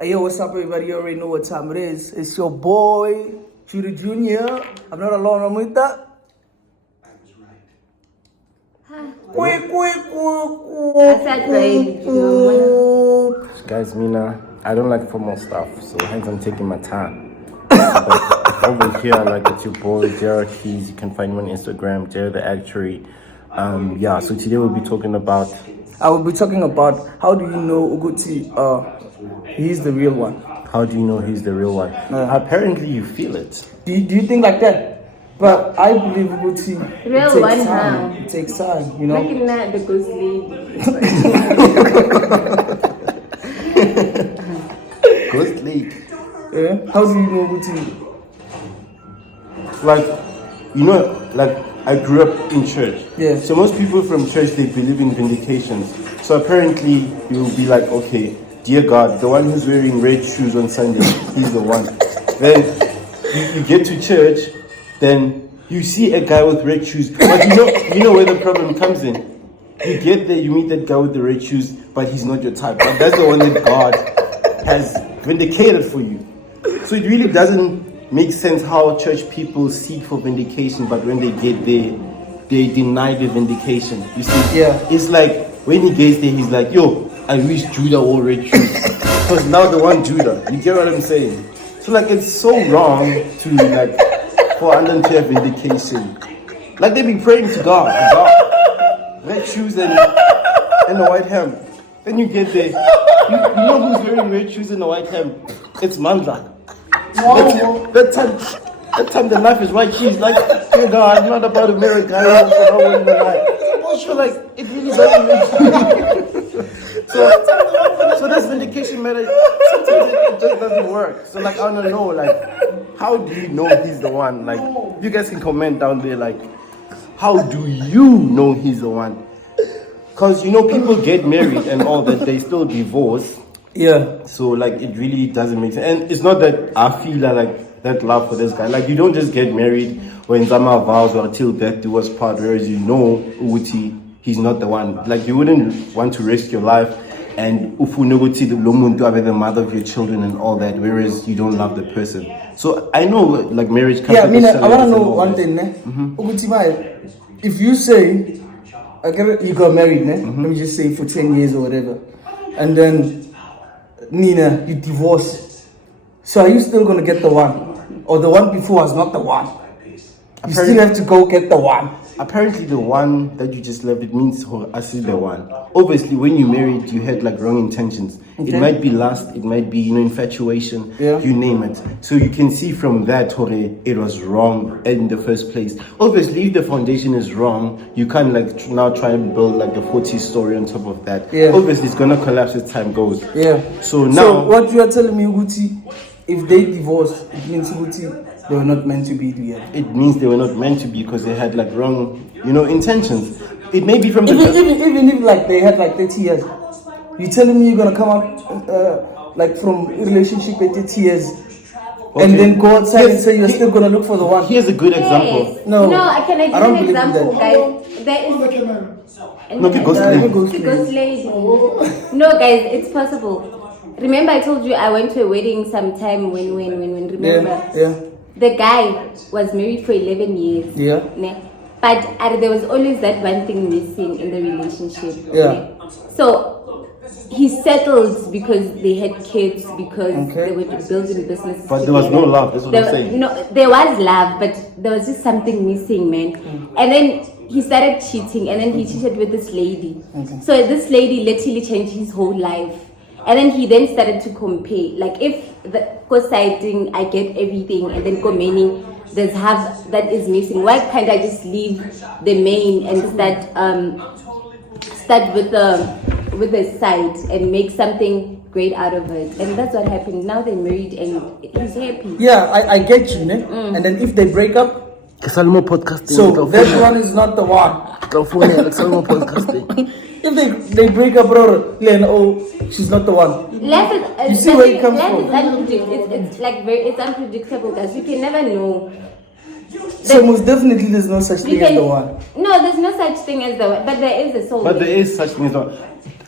Hey, yo, what's up, everybody? You already know what time it is. It's your boy, Judy Jr. I'm not alone, I'm with that. Guys, Mina, I don't like formal stuff, so hence I'm taking my time. But over here, like it's your boy, Jared Keys. You can find me on Instagram, Jared the Actuary. So today we'll be talking about... I will be talking about how do you know Uguti, he's the real one. How do you know he's the real one? Apparently you feel it. Do you think like that? But I believe Uguti, real one, huh? It takes time, you know? Looking at the ghost lady. Ghost Lake. Yeah? How do you know Uguti? Like, I grew up in church. Yeah. So most people from church, they believe in vindication. So apparently you'll be like, okay, dear God, the one who's wearing red shoes on Sunday, he's the one. Then you get to church, then you see a guy with red shoes. But you know where the problem comes in. You get there, you meet that guy with the red shoes, but he's not your type. But that's the one that God has vindicated for you. So it really doesn't make sense how church people seek for vindication, but when they get there, they deny the vindication. You see? Yeah. It's like when he gets there, he's like, yo, I wish Judah wore red shoes. Because now the one Judah. You get what I'm saying? So like it's so wrong to for them to have vindication. Like they be praying to God. Red shoes and a white hem. Then you get there. You know who's wearing red shoes and a white hem? It's Mandla. That time the life is right. She's like, hey God, I'm not about to marry a guy who's in the life. So like, it really doesn't make sense. So that's vindication, man. Sometimes it just doesn't work. So like, I want to know, like, how do you know he's the one? Like, you guys can comment down there, like, how do you know he's the one? Because, people get married and all that, they still divorce. Yeah. So like it really doesn't make sense. And it's not that I feel like that love for this guy. Like you don't just get married when Zama vows or till death do us part, whereas Uguti, he's not the one. Like you wouldn't want to risk your life and Uguti the mother of your children and all that, whereas you don't love the person. So I know like marriage comes. Yeah, I wanna know one thing, Uguti, if you say you got married, let me just say for 10 years or whatever, and then Nina, you divorced. So are you still gonna get the one? Or the one before was not the one? You still have to go get the one. Apparently the one that you just left, it means I see the one. Obviously when you married, you had like wrong intentions. Okay. It might be lust, it might be infatuation, you name it. So you can see from that it was wrong in the first place. Obviously if the foundation is wrong, you can't like now try and build like the 40 story on top of that. Obviously it's gonna collapse as time goes. So now, so what you are telling me, Uguti, if they divorce, it means Uguti, they were not meant to be together. It means they were not meant to be because they had like wrong, intentions. It may be from the even if like they had like 30 years. You telling me you're gonna come out like from a relationship at 30 years and then go outside and say you're still gonna look for the one? Here's a good example. No, I can give an example, guys. There is ghost lady. No, guys, it's possible. Remember, I told you I went to a wedding sometime when remember? Yeah. The guy was married for 11 years. Yeah. But there was always that one thing missing in the relationship. Yeah. So he settled because they had kids, because they were building businesses. But there was no love, that's what I'm saying. No, there was love, but there was just something missing, man. And then he started cheating, and then he cheated with this lady. So this lady literally changed his whole life. And then he then started to compare, like if the co-siding, I get everything, and then meaning there's half that is missing. Why can't I just leave the main and start with the side and make something great out of it? And that's what happened. Now they're married and he's happy. Yeah, I get you, ne? And then if they break up, so that one is not the one. If they break up, bro, then she's not the one. You see where it comes from? It's unpredictable, guys. You can never know. So most definitely there's no such thing as the one. No, there's no such thing as the one, but there is a soul. But there is such thing as the one.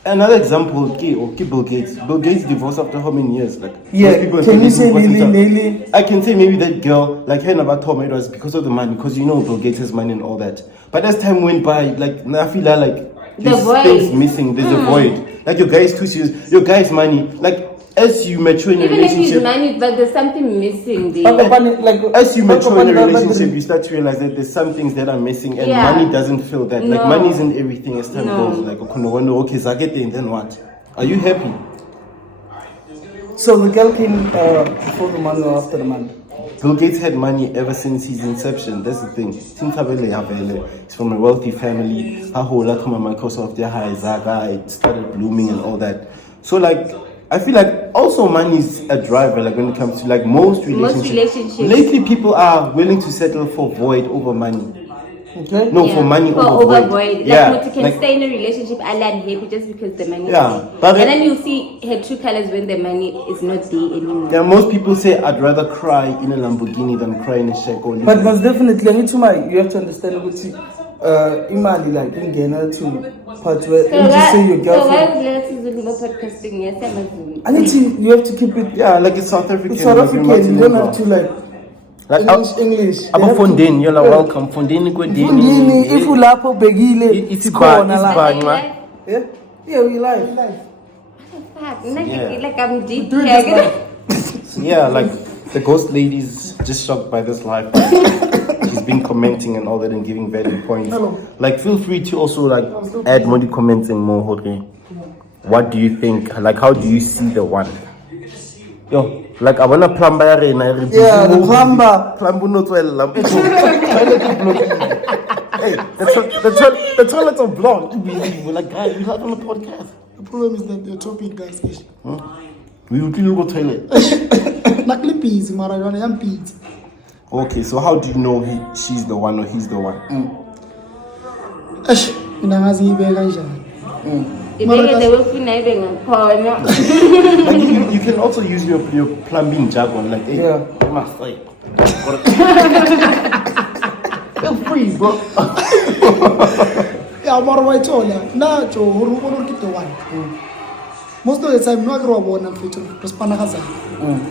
Another example, Bill Gates. Bill Gates divorced after how many years? Like, Yeah, most people can you say divorce themselves. nearly? I can say maybe that girl, like her about Tom, it was because of the money, because you know Bill Gates has money and all that. But as time went by, like I feel like there's void. things missing. There's a void. Like your guy's too serious. Your guy's money. Like as you mature in a Even if he's relationship, married, but there's something missing there. Like, as you mature in a relationship, relationship, you start to realize that there's some things that are missing, and Yeah. money doesn't fill that. Like No. money isn't everything as time No. goes. Like okay, Zagete, and then what? Are you happy? so the girl came before the man or after the man? Bill Gates had money ever since his inception. That's the thing. He's from a wealthy family. Microsoft, it started blooming and all that. So like, I feel like also money is a driver. Like when it comes to like most relationships. Lately, people are willing to settle for void over money. Okay. No, for money over void. Like, you can stay in a relationship unhappy just because the money is there. But and then you see her true colors when the money is not there anymore. Yeah, most people say I'd rather cry in a Lamborghini than cry in a shack. But most definitely, you have to understand what imali like in Ghana to part where you just say your girlfriend. I need to. You have to keep it. Yeah, like it's South African. It's South African. You don't have to like English. About Fondini, you're welcome. Fondini, Fondini, if you laugh, begile. It's corner. Yeah, we like. Like I'm deep. Yeah, like the ghost lady's just shocked by this life. She's been commenting and all that and giving valid points. Like, feel free to also like add more comments and more. Jorge. What do you think? Like, how do you see the one? Yo, like I wanna plumber. Yeah, the plumber. Plumber not well. Hey, the toilets are blocked. Like, guys, we have on the podcast. The problem is that the topic, guys, is We will go toilet. luckily peas, Maradona, young peas. Okay, so how do you know she's the one or he's the one? Like you can also use your plumbing jargon, like, hey, Yeah. you must say. Feel free, bro. Yeah, but I told you, nah, Joe, who will keep the one? Most of the time, no robo on feature, Respanaza.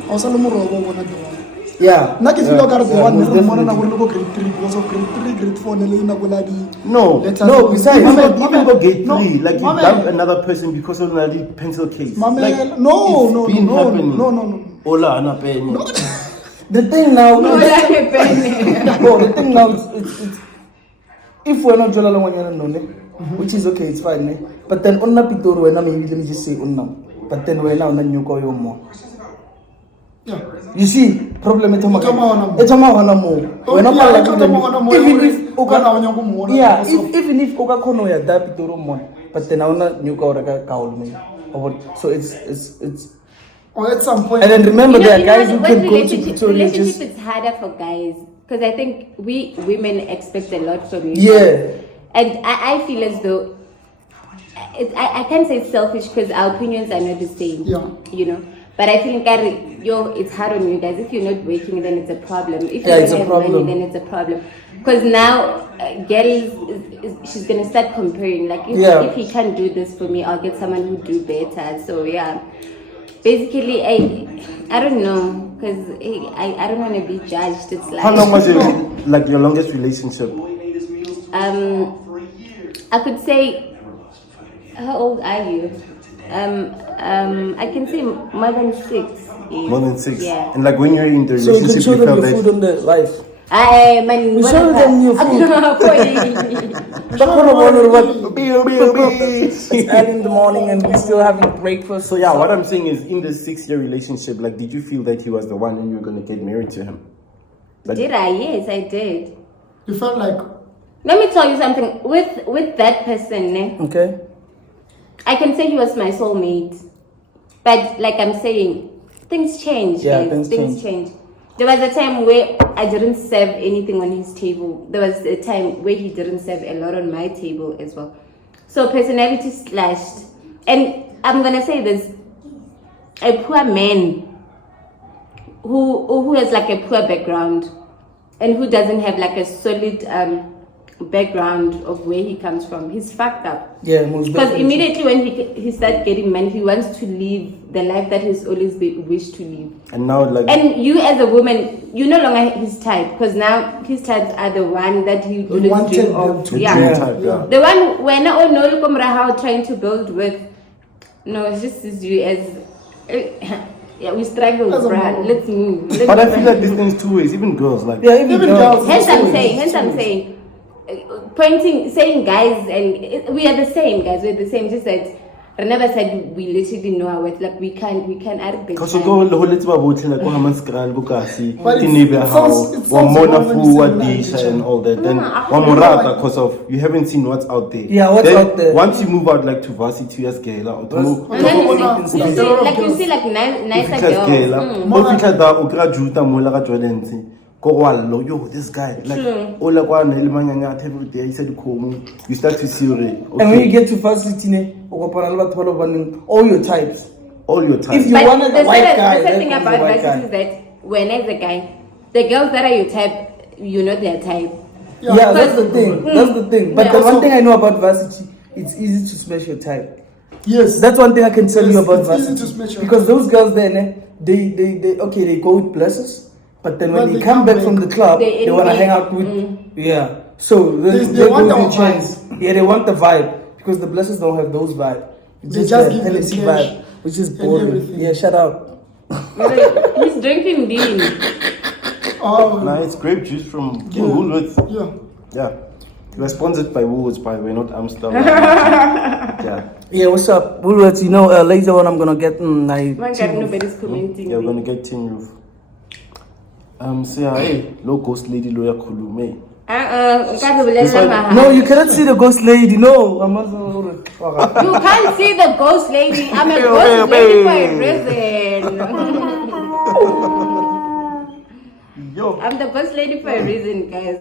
Also, no robo on the one. Yeah. Not if you look at the one, most one and I definitely. will look at three, also grade 4, Nelina Guladi. No, besides, you can go gate 3, like you dump another person because of a pencil case. Like, No. Ola, Anapeni. The thing now, No, like a penny. the thing now, it's if we're not Jolala Wanyana, which is okay, it's fine. But then, Unna Pitor, when maybe let me just say Unna. But then, we're now, then you call your mom. Yeah. You see, problem is We're not like even if Oka Kono ya da Pitoro mon, but then I want new Kaul me. So it's Or at some point, and then remember there are guys who what can go to relationship Victoria just is harder for guys because I think we women expect a lot from you. yeah. And I feel as though I can't say it's selfish because our opinions are not the same. Yeah. You know. But I feel like it's hard on you guys. If you're not working, then it's a problem. If you it's don't a have problem. money, then it's a problem. Because now, girl she's gonna start comparing. Like if he can't do this for me, I'll get someone who do better. So yeah, basically, I don't know because I don't want to be judged. It's like How long was your longest relationship? I could say, how old are you? I can say more than 6 years. More than 6. Yeah. And like when you're in the So you can relationship, show you them felt your food that. on the life. Man, show them your food. It's early in the morning and we're still having breakfast. So yeah, what I'm saying is, in the 6-year relationship, like, did you feel that he was the one and you were gonna get married to him? Like, Did I? Yes, I did. you felt like, Let me tell you something. With that person, Okay. I can say he was my soulmate. But like I'm saying, things change. Yeah, guys. things change. There was a time where I didn't serve anything on his table. There was a time where he didn't serve a lot on my table as well. So personality slashed. And I'm gonna say this: a poor man who has like a poor background and who doesn't have like a solid background of where he comes from, he's fucked up. Yeah, most Because definitely. immediately when he starts getting married, he wants to live the life that he's always wished to live. And now, like, And you as a woman, you're no longer his type, because now his types are the one that he always wanted dream them of. to Yeah. dream type, yeah. The one when no Komrahao trying to build with. No, it's just as you as yeah, we struggle, As a bruh. mom. Let's move. Let's but I move. feel like this thing is two ways. Even girls, like, Yeah, even girls. Hence I'm saying, pointing, saying guys, and we are the same, guys. We're the same. Just that I never said we literally know our worth. Like we can add bit. because you go the whole little about like go haman skral go kasi But it's- tinebe it how sounds- it wa sounds mona wrong when you fu say wa that, disha teacher. and all that. Then I wa don't morata because of you haven't seen what's out there. Yeah, what's then, out there. Once you move out like to varsity years gala or to move And then Come you on, see, now. you see like nicer because girls. gala Mm. o fitla da o kra juta mola ka jolensi go wallo yo this guy like True. ola kwa ne le manyanya every day he said komu you start to see okay, And when you get to varsity, all your types. all your time If you But wanted the a white sad guy, thing that about was a white varsity is guy. that when as a guy, the girls that are your type, you know their type. Yeah, that's the thing. That's the thing. But Yeah. the one thing I know about varsity, it's easy to smash your type. Yes. That's one thing I can tell Yes, you about it's easy varsity. to smash your Because those girls there, they go with blessers, but then when But they they come come back back, from the club, they they want to envy. hang out with, yeah. So They want go our with chance. Yeah, they want the vibe because the blessers don't have those vibe. It's They just that give them Hennessy cash vibe, which is and boring. everything. Yeah, shut up. He's drinking bean. Oh, nah, it's grape juice from Woolworths. yeah. Yeah. We are sponsored by Woolworths, by the way, not Amsterdam. Yeah. Yeah, what's up, Woolworths? You know, later on I'm gonna get my. My God, nobody's commenting. Yeah, we're gonna get tin roof. So yeah, hey, low ghost lady lawyer Kulume. No, you cannot see the ghost lady. No, I'm not. You can't see the ghost lady. I'm a ghost lady for a reason. Yo. I'm the ghost lady for a reason, guys.